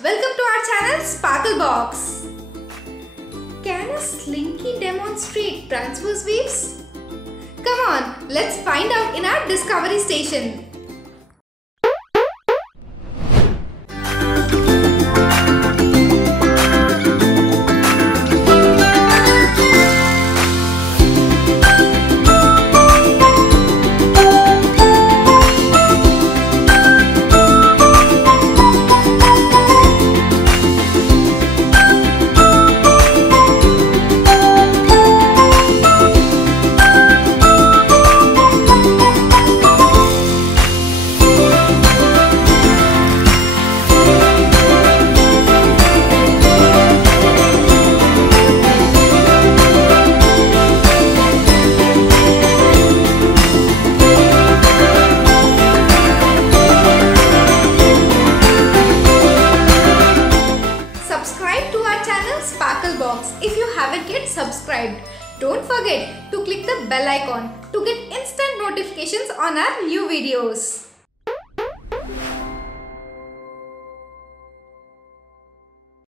welcome to our channel Sparklebox. Can a Slinky demonstrate transverse waves? Come on, let's find out in our discovery station. Subscribe to our channel Sparklebox if you haven't yet subscribed. Don't forget to click the bell icon to get instant notifications on our new videos.